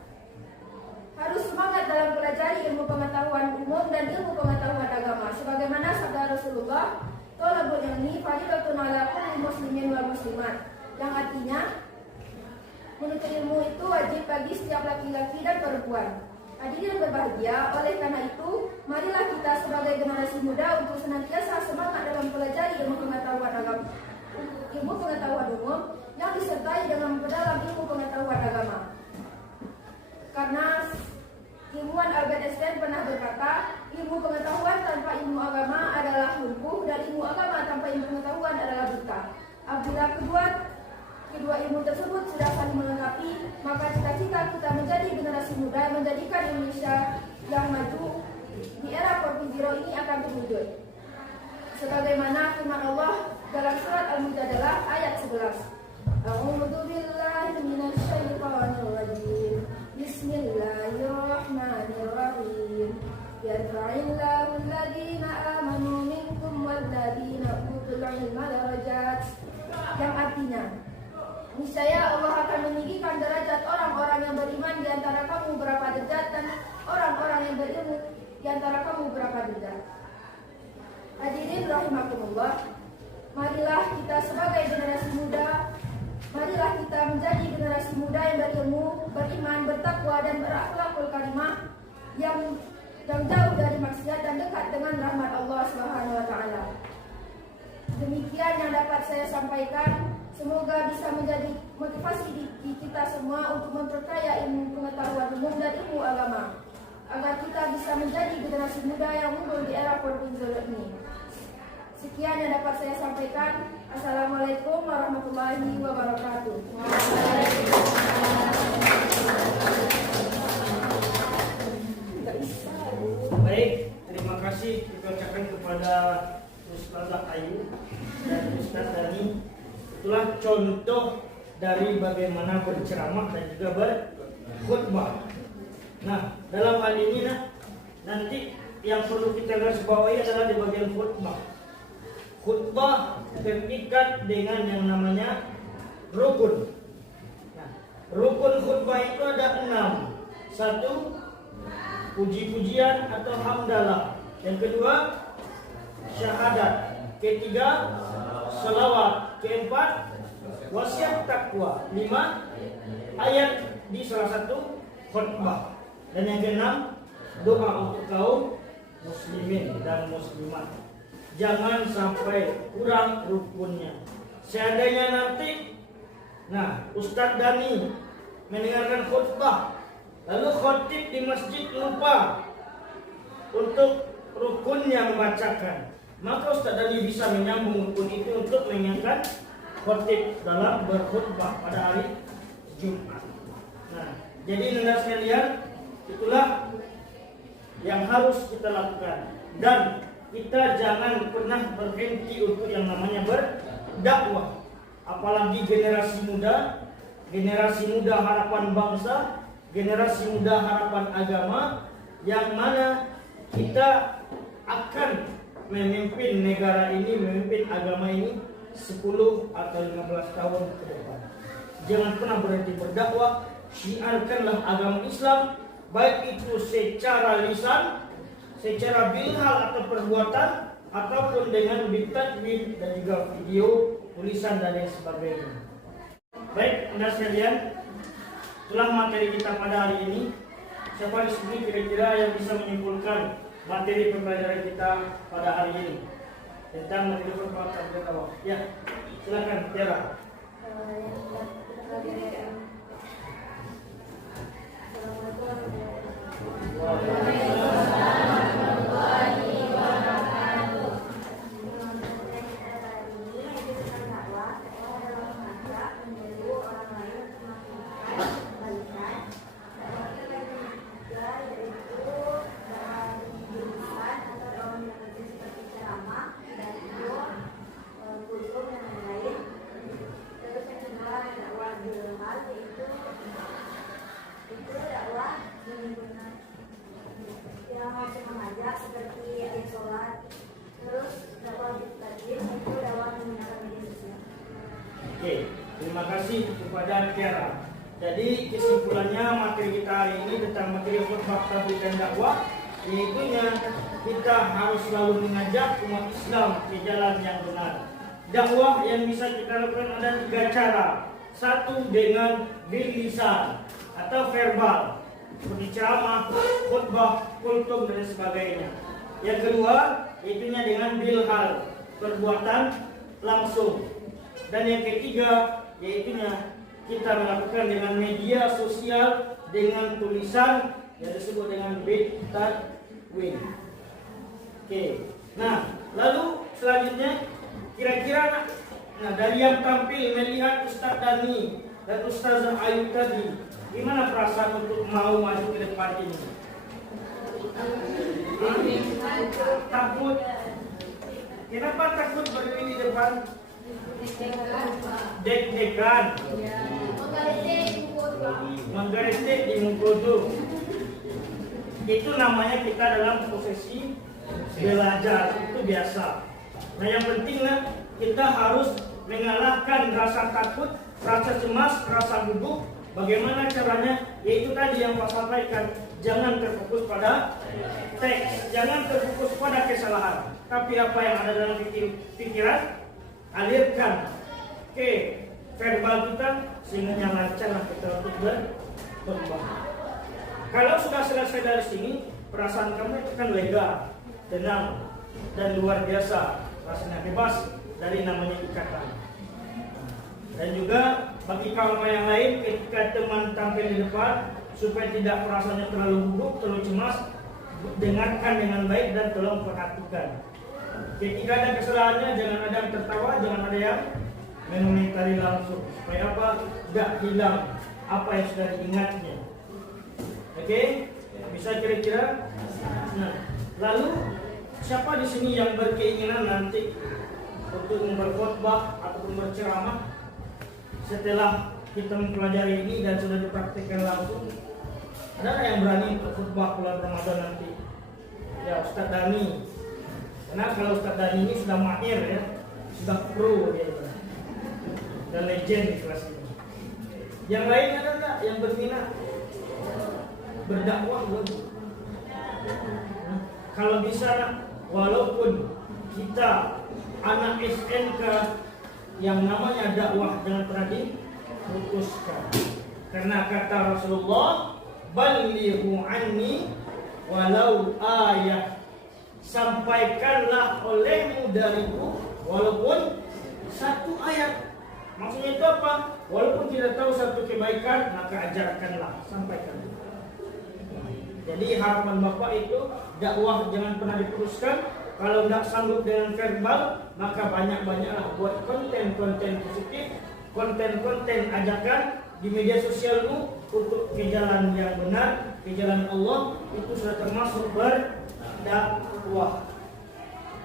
harus semangat dalam pelajari ilmu pengetahuan umum dan ilmu pengetahuan agama, sebagaimana sabda Rasulullah, "Thalabul ilmi fardhatun 'ala kulli muslimin wal muslimat," yang artinya menuntut ilmu itu wajib bagi setiap laki-laki dan perempuan. Hadirin berbahagia, oleh karena itu, marilah kita sebagai generasi muda untuk senantiasa semangat dalam pelajari ilmu pengetahuan agama, ilmu pengetahuan umum yang disertai dengan memperdalam ilmu pengetahuan agama. Karena ilmuwan Albert Einstein pernah berkata, ilmu pengetahuan tanpa ilmu agama adalah lumpuh, dan ilmu agama tanpa ilmu pengetahuan adalah buta. Apabila kedua ilmu tersebut sudah saling melengkapi, maka cita-cita kita menjadi generasi muda yang menjadikan Indonesia yang maju di era 4.0 ini akan terwujud. Sebagaimana firman Allah dalam surat Al-Mujadalah ayat 11. A'udzu billahi minasy syaithanir rajim. Bismillahirrahmanirrahim. Yarfa'illahu alladhina amanu minkum walladhina utul ilma darajat. Yang artinya, niscaya Allah akan meninggikan derajat orang-orang yang beriman di antara kamu berapa derajat, dan orang-orang yang berilmu di antara kamu berapa derajat. Hadirin rahimakumullah, marilah kita sebagai generasi muda, marilah kita menjadi generasi muda yang berilmu, beriman, bertakwa, dan berakhlakul karimah, yang jauh dari maksiat dan dekat dengan rahmat Allah Subhanahu wa taala. Demikian yang dapat saya sampaikan. Semoga bisa menjadi motivasi di kita semua untuk memperkaya ilmu pengetahuan umum dan ilmu agama, agar kita bisa menjadi generasi muda yang unggul di era 4.0 ini. Sekian yang dapat saya sampaikan. Assalamualaikum warahmatullahi wabarakatuh. Baik, terima kasih kita ucapkan kepada Ustazah Ayu dan Ustaz Dani. Itulah contoh dari bagaimana berceramah dan juga berkhutbah. Nah, dalam hal ini nanti yang perlu kita garis bawahi adalah di bagian khutbah. Khutbah terikat dengan yang namanya rukun. Nah, rukun khutbah itu ada 6. 1, puji-pujian atau hamdalah. Yang kedua, syahadat. Ketiga, salawat. Keempat, wasiat takwa. 5, ayat di salah satu khutbah. Dan yang keenam, doa untuk kaum muslimin dan muslimat. Jangan sampai kurang rukunnya. Seandainya nanti, Ustadz Dani mendengarkan khutbah, lalu khotib di masjid lupa untuk rukunnya membacakan, maka Ustadz Dani bisa menyambung rukun itu untuk mengingatkan khotib dalam berkhutbah pada hari Jumat. Nah, jadi anda sekalian, Itulah yang harus kita lakukan. Dan kita jangan pernah berhenti untuk yang namanya berdakwah. Apalagi generasi muda harapan bangsa, generasi muda harapan agama, yang mana kita akan memimpin negara ini, memimpin agama ini 10 atau 15 tahun ke depan. Jangan pernah berhenti berdakwah. Siarkanlah agama Islam, baik itu secara lisan, secara bilhal atau perbuatan, ataupun dengan bitadwin dan juga video, tulisan dan lain sebagainya. Baik, Anda sekalian, itulah materi kita pada hari ini. Siapa di sini kira-kira yang bisa menyimpulkan materi pembelajaran kita pada hari ini tentang materi perbuatan berdakwah? Ya, silakan Tiara. Oke, terima kasih kepada Tiara. Jadi kesimpulannya materi kita hari ini tentang materi khutbah tabligh dan dakwah, yaitu kita harus selalu mengajak umat Islam ke jalan yang benar. Dakwah yang bisa kita lakukan ada 3 cara. Satu, dengan bil lisan atau verbal, seperti ceramah, khutbah, kultum dan sebagainya. Yang kedua, itunya dengan bil hal, perbuatan langsung. Dan yang ketiga, yaitunya kita melakukan dengan media sosial, dengan tulisan yang disebut dengan bitadwin. Oke. Nah, lalu selanjutnya kira-kira dari yang tampil melihat Ustaz Dani dan Ustazah Ayu tadi, gimana perasaan untuk mau maju ke depan ini? Takut. Kenapa takut berdiri di depan? Deg-degan, menggeritik di mukodo. Itu namanya kita dalam posisi belajar, itu biasa. Nah, yang penting kita harus mengalahkan rasa takut, rasa cemas, rasa gugup. Bagaimana caranya? Yaitu tadi yang Pak sampaikan, jangan terfokus pada teks, jangan terfokus pada kesalahan, tapi apa yang ada dalam pikiran alirkan ke verbal kita sehingga lancarlah kita untuk berubah. Kalau sudah selesai dari sini, perasaan kamu akan lega, tenang, dan luar biasa, rasanya bebas dari namanya ikatan. Dan juga bagi kaum yang lain, ketika teman tampil di depan, supaya tidak perasaannya terlalu gugup, terlalu cemas, dengarkan dengan baik dan tolong perhatikan. Ketika ada kesalahannya, jangan ada yang tertawa, jangan ada yang mengomentari langsung, supaya apa? Tidak hilang apa yang sudah diingatnya. Oke? Bisa kira-kira? Nah, lalu siapa di sini yang berkeinginan nanti untuk berkhutbah ataupun berceramah setelah kita mempelajari ini dan sudah dipraktikkan langsung? Ada yang berani untuk khutbah bulan Ramadan nanti? Ya, Ustaz Dani. Karena kalau Ustaz Dani ini sudah mahir ya, sudah pro dia, dan legend di kelas ini. Yang lain ada enggak yang berminat berdakwah? Kalau bisa, walaupun kita anak SMK, yang namanya dakwah jangan pernah diputuskan. Karena kata Rasulullah, balighu anni walau ayat, sampaikanlah olehmu dariku walaupun 1 ayat. Maksudnya itu apa? Walaupun tidak tahu satu kebaikan, maka ajarkanlah, sampaikan. Jadi harapan Bapak itu dakwah jangan pernah diteruskan. Kalau tidak sanggup dengan verbal, maka banyak-banyaklah buat konten-konten positif, konten-konten ajakan, di media sosialmu untuk ke jalan yang benar, ke jalan Allah, itu sudah termasuk berdakwah.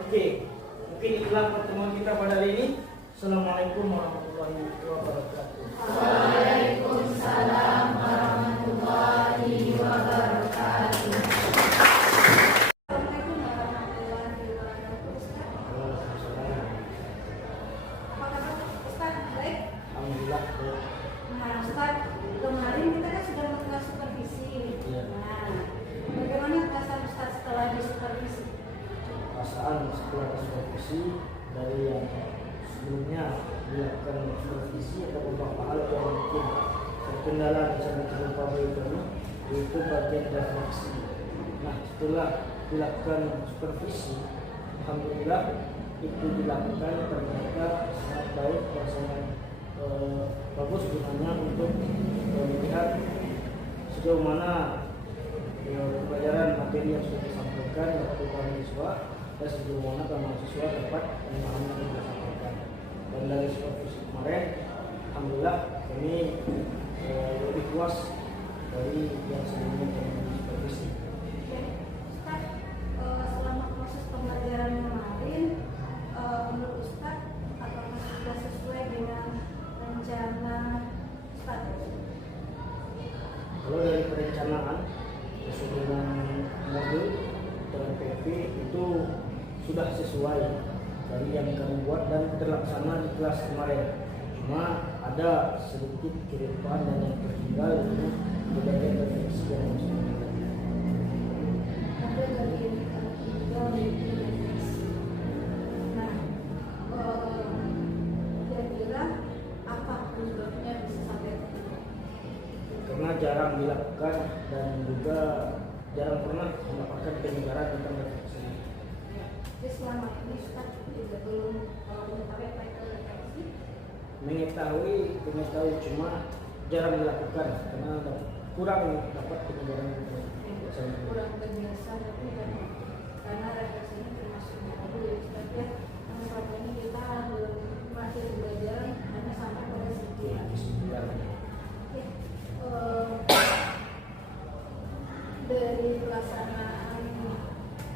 Oke, mungkin itulah pertemuan kita pada hari ini. Assalamualaikum warahmatullahi wabarakatuh. Waalaikumsalam warahmatullahi wabarakatuh. Assalamualaikum warahmatullahi wabarakatuh. Apa kabar Ustaz? Baik? Alhamdulillah. Nah, Ustaz, kemarin kita kan sudah melakukan supervisi. Iya. Nah, bagaimana perasaan Ustaz setelah disupervisi? Perasaan setelah supervisi dari yang sebelumnya dilakukan supervisi ada beberapa hal yang mungkin terkendala bersama dengan pabrik itu bagian refleksi. Nah, setelah dilakukan supervisi, alhamdulillah itu dilakukan ternyata sangat baik dan sangat bagus gunanya untuk melihat sejauh mana pelajaran materi yang sudah disampaikan oleh para siswa dan sejauh mana para mahasiswa dapat memahami yang disampaikan. Dan dari supervisi kemarin, alhamdulillah kami lebih puas dari yang sebelumnya kami supervisi. Ustaz, selama proses pembelajaran kemarin, menurut Ustaz, apakah sudah sesuai dengan rencana Ustaz? Kalau dari perencanaan sesuai dengan modul dan PP itu sudah sesuai dari yang kami buat dan terlaksana di kelas kemarin. Cuma ada sedikit kiripan dan yang tertinggal itu bagian refleksi yang harus dilakukan. Ada dari Nah, kira-kira apa penyebabnya bisa sampai Karena jarang dilakukan dan juga jarang pernah mendapatkan penyegaran tentang refleksi. Jadi selama ini Ustaz juga belum mengetahui apa itu refleksi? Mengetahui cuma jarang dilakukan karena kurang dapat penyegaran refleksi. Kurang terbiasa, tapi kan karena refleksi ini termasuk modul ya Ustaz ya. Yang selama ini kita masih belajar hanya sampai pada sekian. Dari pelaksanaan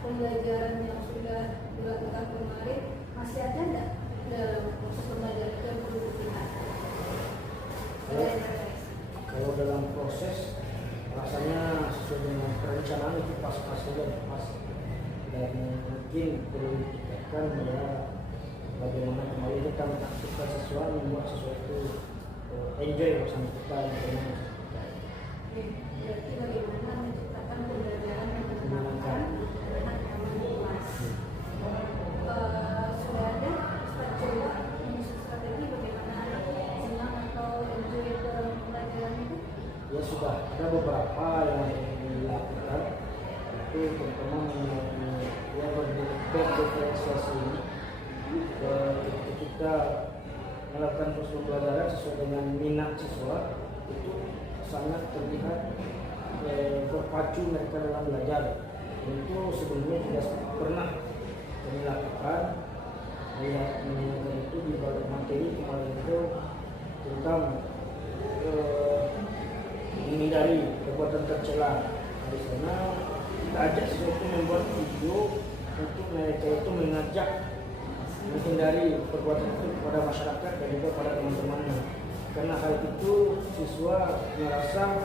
pembelajaran yang sudah dilakukan kemarin, masih ada enggak dalam proses pembelajaran yang perlu dilihat? Kalau dalam proses rasanya sesuai dengan perencanaan itu pas-pas saja pas, dan mungkin perlu ditingkatkan ya bagaimana kembali kita menaktifkan sesuatu, membuat sesuatu enjoy bersama kita. Berarti bagaimana menciptakan pembelajaran yang menyenangkan dan nyaman puas. Sudah ada Ustaz coba menyusun strategi bagaimana anak senang atau enjoy dalam pembelajaran itu? Ya sudah ada beberapa yang dilakukan itu terutama yang berdiferensiasi ini ketika kita melakukan proses pembelajaran sesuai dengan minat siswa itu sangat terlihat berpacu mereka dalam belajar. Itu sebelumnya tidak pernah kami lakukan. Menyenangkan itu di balik materi kemarin itu tentang menghindari perbuatan tercela. Di sana kita ajak siswa itu membuat video untuk mereka itu mengajak menghindari perbuatan itu kepada masyarakat dan juga pada teman-temannya. Karena hal itu siswa merasa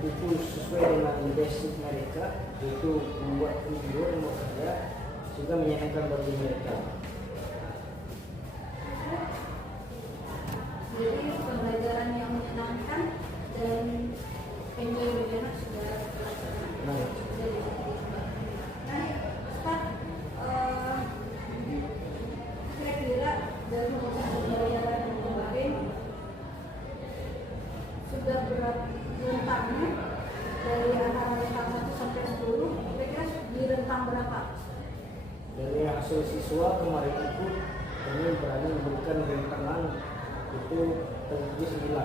itu sesuai dengan basic mereka, yaitu membuat video dan berkarya sehingga menyenangkan bagi mereka. Jadi pembelajaran yang menyenangkan dan enjoy bagaimana sudah terlaksana. Nah, Ustaz, kira-kira dari proses pembelajaran yang kemarin sudah berapa rentangnya dari antara rentang 1 sampai 10, kira-kira di rentang berapa? dari hasil siswa kemarin itu kami berani memberikan rintangan itu terjadi 9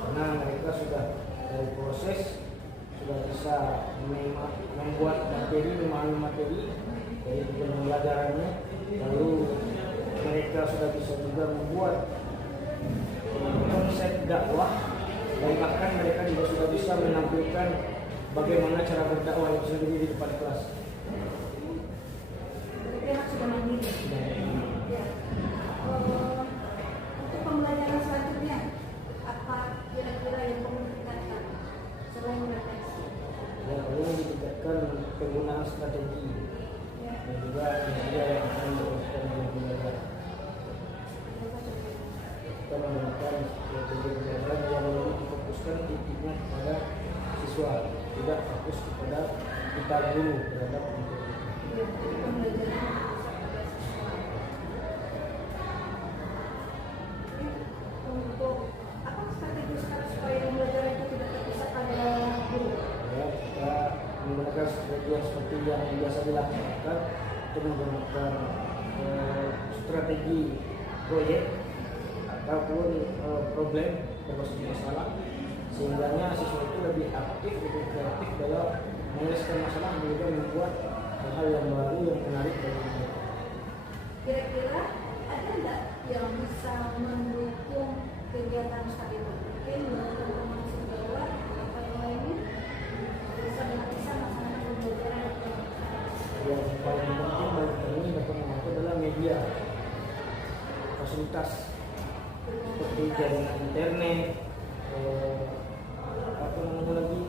karena mereka sudah dari proses sudah bisa membuat materi, memahami materi dari pembelajarannya, lalu mereka sudah bisa juga membuat konsep dakwah, dan bahkan mereka juga sudah bisa menampilkan bagaimana cara berdakwah itu sendiri di depan kelas. Berarti anak sudah mandiri. Ya. Untuk pembelajaran selanjutnya, apa kira-kira yang perlu ditingkatkan selain refleksi? Ya, perlu ditingkatkan penggunaan strategi dan juga media yang akan diberikan oleh belajar. Kita menggunakan strategi belajar yang difokuskan titiknya kepada siswa, tidak fokus kepada kita guru terhadap materi. Ya, jadi pembelajaran bisa pada siswa. Untuk apa strategi sekarang supaya pembelajaran itu tidak terpisah pada guru? Ya, kita menggunakan strategi yang seperti yang biasa dilakukan, untuk menggunakan strategi proyek ataupun problem berbasis masalah, sehingga siswa itu lebih aktif, lebih kreatif dalam menyelesaikan masalah dan juga membuat hal yang baru yang menarik bagi mereka. Kira-kira ada nggak yang bisa mendukung kegiatan Ustaz itu? Mungkin mendukung promosi bawah atau yang lainnya bisa melaksanakan pembelajaran Yang paling penting bagi kami dapat membantu adalah media, fasilitas seperti jaringan internet, apa namanya lagi,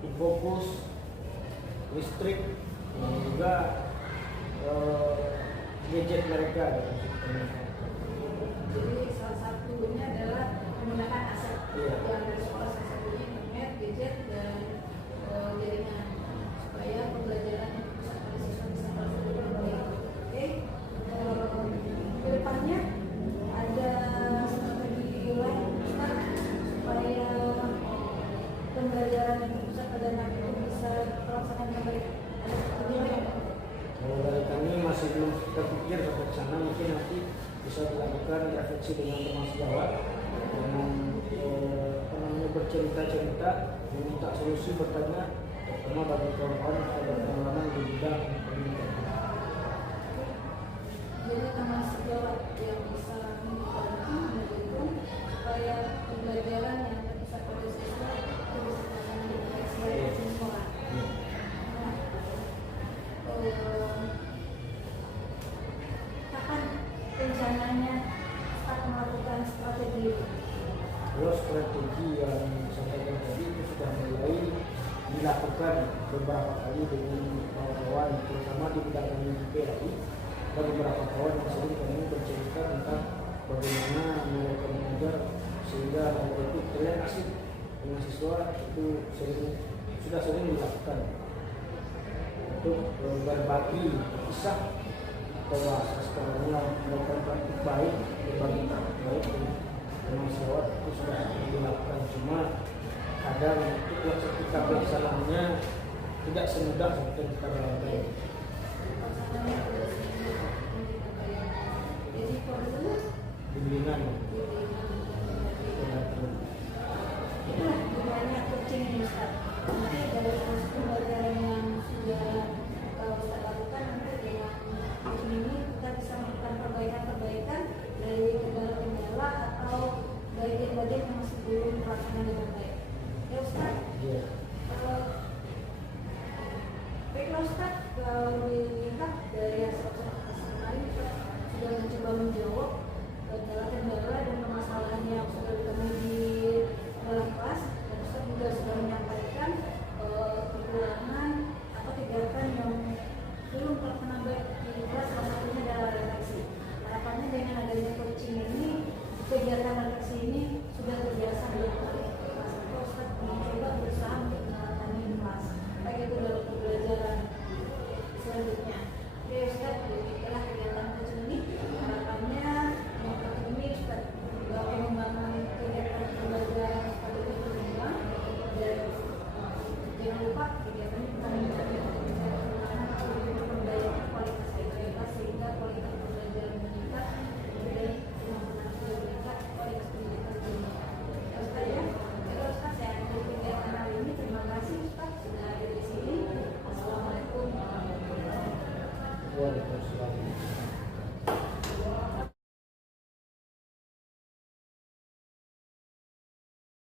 infocus, listrik, dan juga gadget mereka. Jadi salah satunya adalah menggunakan aset yang dari sekolah, salah satunya internet, gadget, dan jaringan supaya pembelajaran yang bisa pada siswa bisa berjalan dengan baik. Oke, kedepannya ada strategi lain Ustaz, supaya pembelajaran yang terpusat pada anak itu bisa terlaksana dengan baik. Ada strategi lain? Kalau dari kami masih belum terpikir sampai sana, mungkin nanti bisa dilakukan refleksi dengan teman sejawat, dengan bercerita-cerita, meminta solusi, bertanya, terutama bagi kawan-kawan yang ada pengalaman di bidang pendidikan. Jadi teman sejawat yang bisa membantu mendukung supaya pembelajaran yang terpusat pada siswa itu bisa terlaksana dengan baik sebagai sekolah. Kapan rencananya Ustaz melakukan strategi itu? Kalau strategi yang disampaikan tadi itu sudah mulai dilakukan beberapa kali dengan kawan-kawan, terutama di bidang PPI, dan beberapa kawan yang sering kami bercerita tentang bagaimana mereka mengajar sehingga mereka itu terlihat asik dengan siswa. Itu sudah sering dilakukan untuk berbagi kisah atau bahasa sekarangnya melakukan praktik baik, berbagi praktik baik dengan siswa itu sudah dilakukan. Cuma kadang itu ketika pelaksanaannya tidak semudah seperti yang kita bayangkan. Pelaksanaannya tidak semudah yang kita bayangkan. Jadi perlu Bimbingan itulah gunanya coaching ini Ustaz. Nanti dari proses pembelajaran yang sudah Ustaz lakukan, nanti dengan coaching ini kita bisa melakukan perbaikan-perbaikan dari kendala-kendala atau bagian-bagian yang masih belum terlaksana dengan baik.